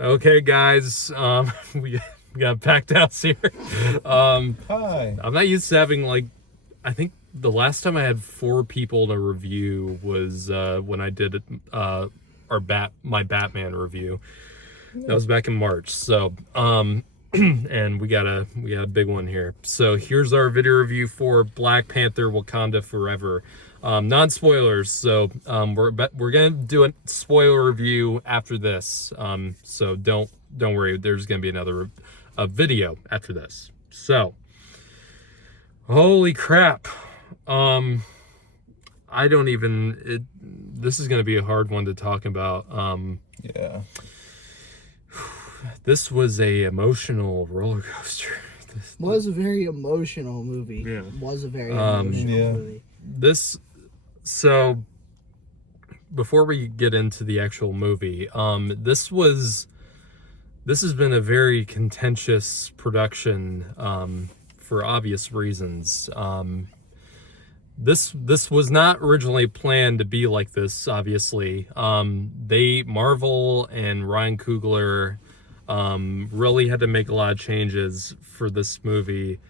Okay, guys, we got packed house here. Hi. I'm not used to having, like, I think the last time I had 4 people to review was when I did my Batman review. That was back in March. So, and we got a big one here. So here's our video review for Black Panther: Wakanda Forever. Non-spoilers, so we're gonna do a spoiler review after this. So don't worry, there's gonna be another video after this. So, holy crap, I don't even. This is gonna be a hard one to talk about. Yeah. This was a emotional roller coaster. Was a very emotional movie. Yeah. Was a very emotional movie. So, before we get into the actual movie, this has been a very contentious production, for obvious reasons. This was not originally planned to be like this, obviously. Marvel and Ryan Coogler, really had to make a lot of changes for this movie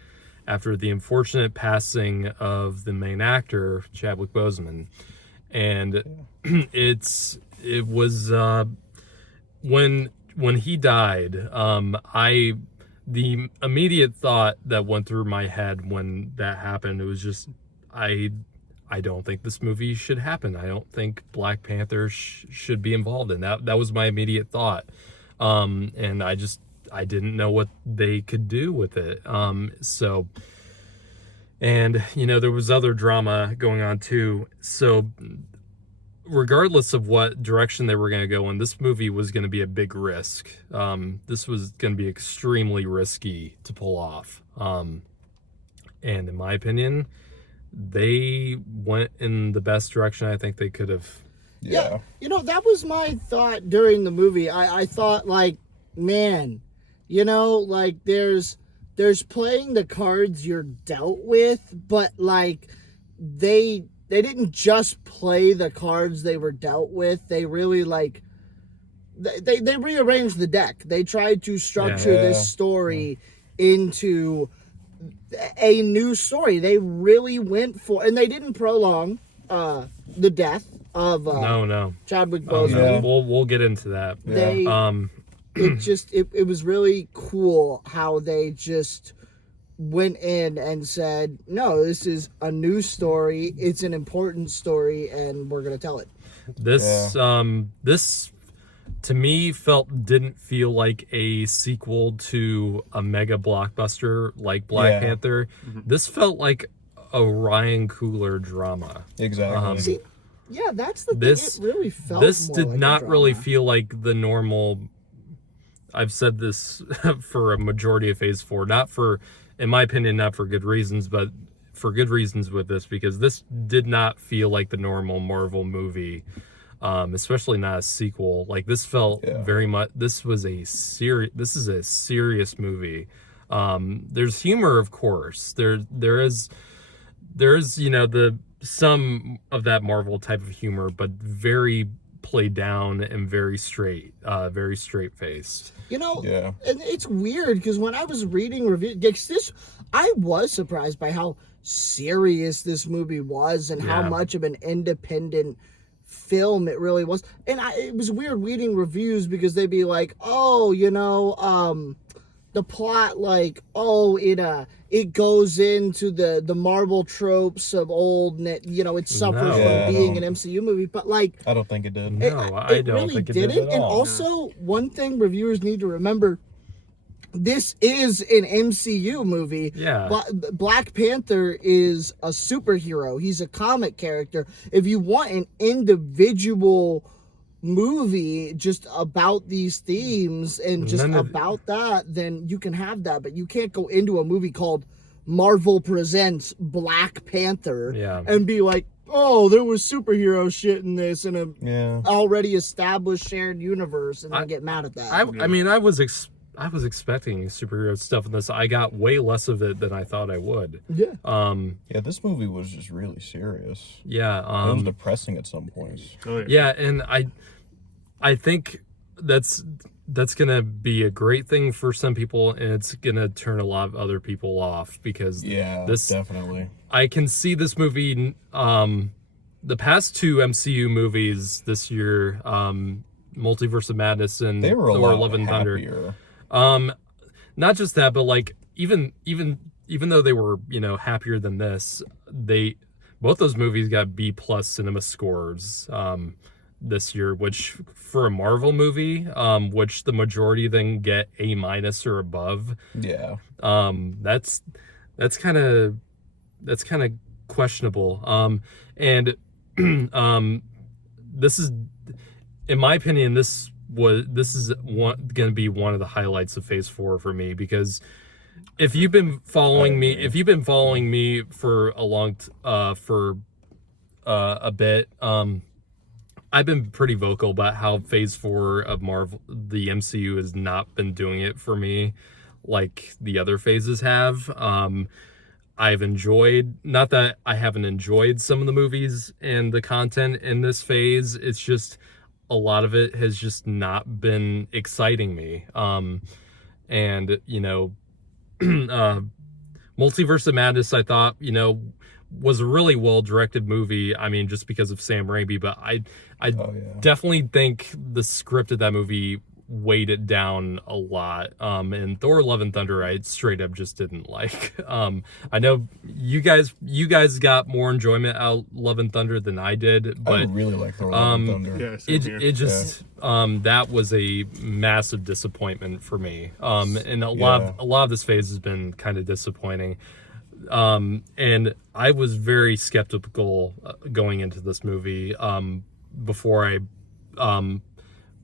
after the unfortunate passing of the main actor, Chadwick Boseman. And it was when he died, the immediate thought that went through my head when that happened, it was just, I don't think this movie should happen. I don't think Black Panther should be involved in that. That was my immediate thought. And I didn't know what they could do with it. So, and, there was other drama going on too. So, regardless of what direction they were going to go in, this movie was going to be a big risk. This was going to be extremely risky to pull off. And in my opinion, they went in the best direction I think they could have. Yeah. That was my thought during the movie. I thought, like, man, like, there's playing the cards you're dealt with, but, like, they didn't just play the cards they were dealt with. They really, like, they rearranged the deck. They tried to structure this story into a new story. They really went for, and they didn't prolong the death of Chadwick Boseman. We'll get into that. It was really cool how they just went in and said, no, this is a new story, it's an important story, and we're gonna tell it. This to me didn't feel like a sequel to a mega blockbuster like Black Panther. This felt like a Ryan Coogler drama. Exactly. That's the thing. It really felt this more did like not a really drama. feel like the normal. I've said this for a majority of Phase 4, in my opinion, not for good reasons, but for good reasons with this, because this did not feel like the normal Marvel movie, especially not a sequel. Like, this felt very much, this is a serious movie. There's humor, of course. There is, some of that Marvel type of humor, but very played down and very straight faced. And it's weird because when I was reading reviews, I was surprised by how serious this movie was and how much of an independent film it really was. And it was weird reading reviews because they'd be like, the plot, like, it goes into the Marvel tropes of old, and it suffers from being an MCU movie, but, like, I don't think it did. No, I don't really think it didn't. did at And all. also, one thing reviewers need to remember, this is an MCU movie. Yeah. Black Panther is a superhero. He's a comic character. If you want an individual movie just about these themes and just about that, then you can have that, but you can't go into a movie called Marvel Presents Black Panther and be like, oh, there was superhero shit in this in a already established shared universe, and then get mad at that. I mean, I was expecting superhero stuff in this. I got way less of it than I thought I would. This movie was just really serious. It was depressing at some points. And I think that's gonna be a great thing for some people, and it's gonna turn a lot of other people off, because definitely. I can see this movie, the past two MCU movies this year, Multiverse of Madness and They were a Thor: lot Love and Thunder. happier. Not just that, but like even though they were, happier than this, both those movies got B+ cinema scores this year, which for a Marvel movie, which the majority then get A- or above. Yeah. That's kind of questionable. And this is, in my opinion, this is going to be one of the highlights of Phase 4 for me, because if you've been following me for a long a bit, I've been pretty vocal about how Phase 4 of Marvel, the MCU, has not been doing it for me like the other phases have. I've enjoyed, not that I haven't enjoyed some of the movies and the content in this phase, it's just a lot of it has just not been exciting me. And Multiverse of Madness, I thought, was a really well-directed movie. I mean, just because of Sam Raimi, but I definitely think the script of that movie weighed it down a lot. And Thor: Love and Thunder, I straight up just didn't like. I know you guys got more enjoyment out of Love and Thunder than I did, but I really like Thor: Love and Thunder. Yeah, same here. it just that was a massive disappointment for me. And a lot of this phase has been kind of disappointing. And I was very skeptical going into this movie before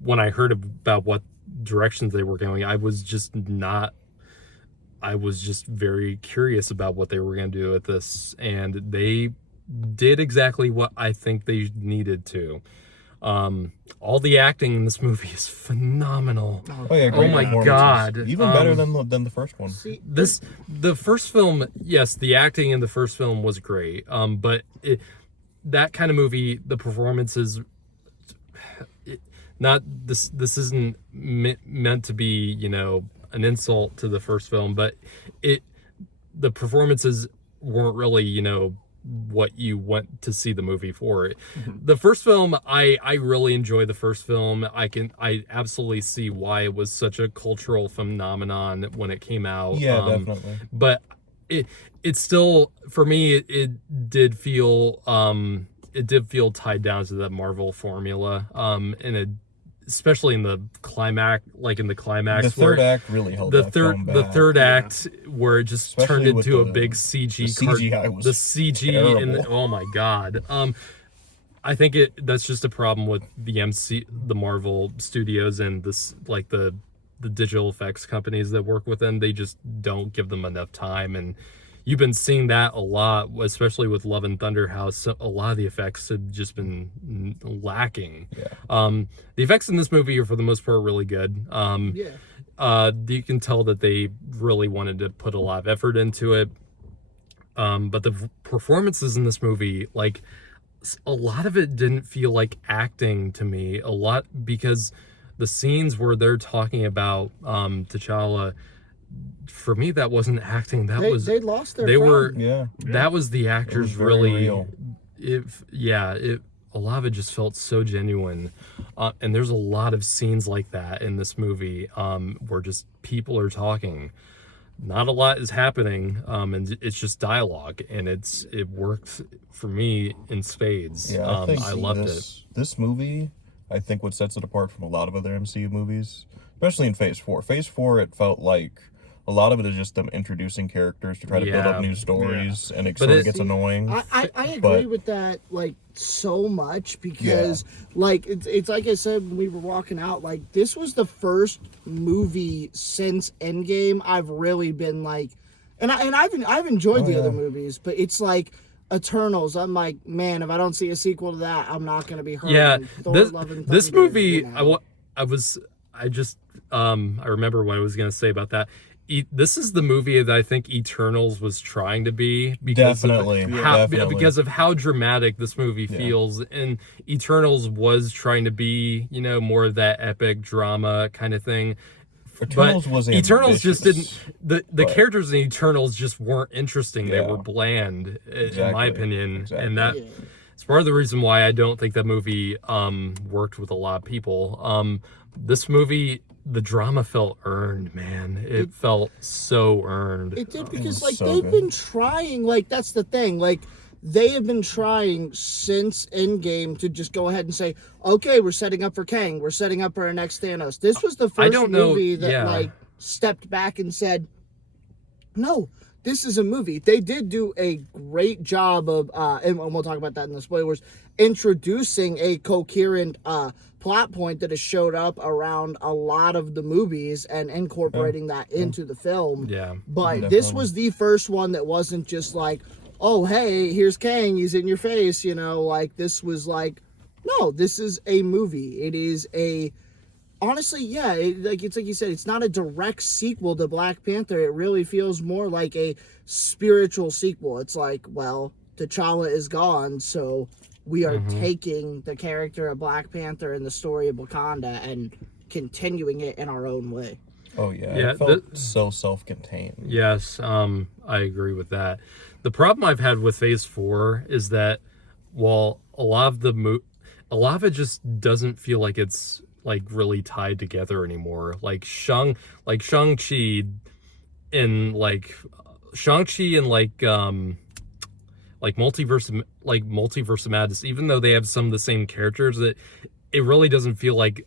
when I heard about what directions they were going. I was just very curious about what they were going to do with this, and they did exactly what I think they needed to. All the acting in this movie is phenomenal. Great Oh my God. Even better than the first one. The first film, yes, the acting in the first film was great. But that kind of movie, the performances, this isn't meant to be, an insult to the first film, but the performances weren't really, what you went to see the movie for. The first film, I really enjoyed the first film. I absolutely see why it was such a cultural phenomenon when it came out. Yeah, definitely. But it still, for me, it did feel tied down to that Marvel formula. Especially in the climax, The third act really held that film back. The third act, where it just Especially turned with into a the- big CG. the CGI was the CG terrible. oh my God. I think that's just a problem with the Marvel Studios and this, like the digital effects companies that work with them. They just don't give them enough time, and you've been seeing that a lot, especially with Love and Thunder, how a lot of the effects have just been lacking. Yeah. The effects in this movie are, for the most part, really good. You can tell that they really wanted to put a lot of effort into it. But the performances in this movie, like, a lot of it didn't feel like acting to me. A lot, because the scenes where they're talking about T'Challa, for me, that wasn't acting. That was they lost their. They friend. were. Yeah. That was the actors very really. real. A lot of it just felt so genuine, and there's a lot of scenes like that in this movie, where just people are talking. Not a lot is happening, and it's just dialogue, and it worked for me in spades. Yeah, I think I loved it. This movie, I think what sets it apart from a lot of other MCU movies, especially in Phase 4. Phase 4, it felt like a lot of it is just them introducing characters to try to build up new stories, and it sort of gets annoying. I agree with that, like, so much, because like it's like I said when we were walking out, like, this was the first movie since Endgame I've really been like, and I've enjoyed the other movies, but it's like Eternals, I'm like, man, if I don't see a sequel to that, I'm not gonna be hurt. Yeah, this movie, you know? I remember what I was gonna say about that. this is the movie that I think Eternals was trying to be because Definitely. because of how dramatic this movie feels, and Eternals was trying to be, you know, more of that epic drama kind of thing. Eternals was Eternals just ambitious, didn't. The characters in Eternals just weren't interesting. They were bland, in my opinion, and that. It's part of the reason why I don't think that movie worked with a lot of people. This movie, the drama felt earned, man. It felt so earned. It did, because like they've been trying, like that's the thing, like they have been trying since Endgame to just go ahead and say, okay, we're setting up for Kang, we're setting up for our next Thanos. This was the first movie that like stepped back and said, no, this is a movie. They did do a great job of, and we'll talk about that in the spoilers, introducing a coherent plot point that has showed up around a lot of the movies and incorporating that into the film. Yeah. But this was the first one that wasn't just like, oh, hey, here's Kang, he's in your face, you know, like this was like, no, this is a movie. It is a, honestly, yeah, it's like you said, it's not a direct sequel to Black Panther. It really feels more like a spiritual sequel. It's like, well, T'Challa is gone, so we are taking the character of Black Panther and the story of Wakanda and continuing it in our own way. Oh yeah, it felt so self-contained. Yes, I agree with that. The problem I've had with Phase 4 is that while a lot of it just doesn't feel like it's like really tied together anymore. Like Shang-Chi and like multiverse of madness, even though they have some of the same characters, it really doesn't feel like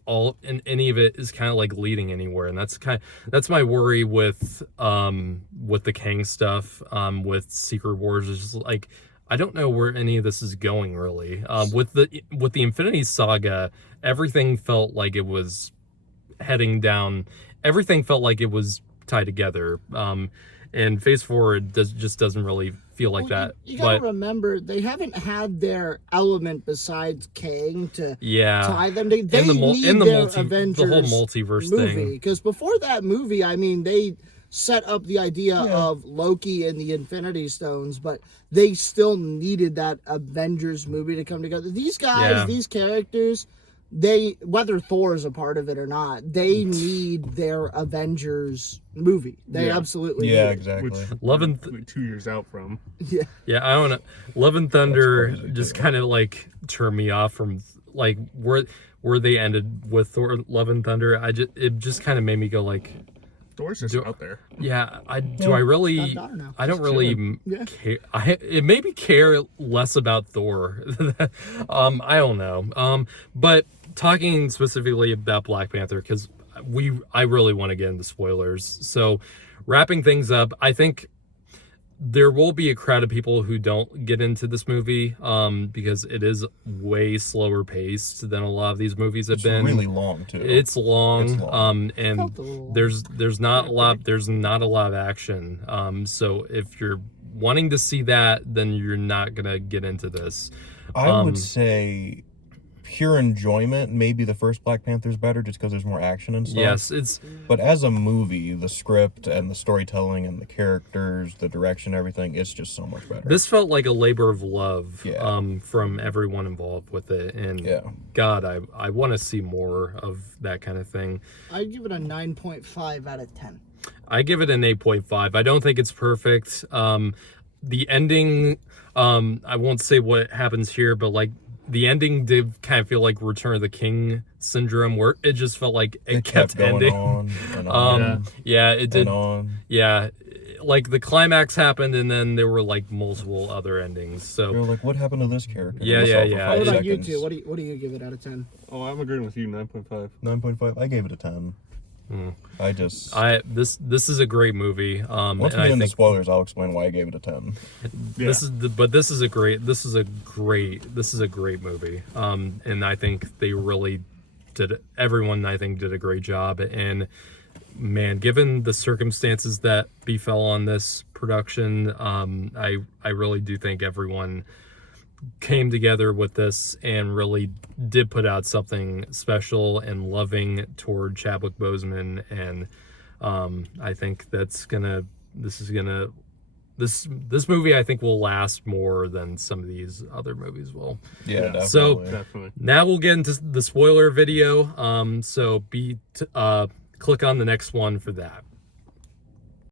any of it is kind of like leading anywhere. And that's my worry with the Kang stuff, with Secret Wars, is just like, I don't know where any of this is going really. With the Infinity Saga, everything felt like it was heading down. Everything felt like it was tied together. And Phase 4 just doesn't really feel like that. You gotta remember, they haven't had their element besides Kang to tie them. They need their Avengers, the whole multiverse movie, thing. because before that movie, I mean, they set up the idea of Loki and the Infinity Stones, but they still needed that Avengers movie to come together. These guys, these characters, they, whether Thor is a part of it or not, they need their Avengers movie. They absolutely need it. Exactly. Which 2 years out from. Yeah, I don't know. Love and Thunder just kind of like turned me off from like where they ended with Thor, Love and Thunder. It just kind of made me go like, Thor's just out there. Yeah, I don't really care. It made me care less about Thor. I don't know. But talking specifically about Black Panther, because I really want to get into spoilers. So wrapping things up, I think there will be a crowd of people who don't get into this movie because it is way slower paced than a lot of these movies have been. It's really long too. It's long. And there's not a lot of action. So if you're wanting to see that, then you're not gonna get into this. I would say pure enjoyment, maybe the first Black Panther's better just because there's more action and stuff. Yes, but as a movie, the script and the storytelling and the characters, the direction, everything, it's just so much better. This felt like a labor of love from everyone involved with it, and God, I want to see more of that kind of thing. I'd give it a 9.5 out of 10. I give it an 8.5. I don't think it's perfect. The ending, I won't say what happens here, but like, the ending did kind of feel like Return of the King syndrome, where it just felt like it kept going ending. On and on. It did. Yeah, like the climax happened, and then there were like multiple other endings. So you're like, what happened to this character? Yeah. What about you two? What do you give it out of 10? Oh, I'm agreeing with you. 9.5. 9.5. I gave it a 10. This is a great movie. Once we get into spoilers, I'll explain why I gave it a 10. This is a great movie. And I think they really everyone I think did a great job. And man, given the circumstances that befell on this production, I really do think everyone came together with this and really did put out something special and loving toward Chadwick Boseman, and I think this movie I think will last more than some of these other movies will. Yeah, definitely. So Definitely. now we'll get into the spoiler video. So click on the next one for that.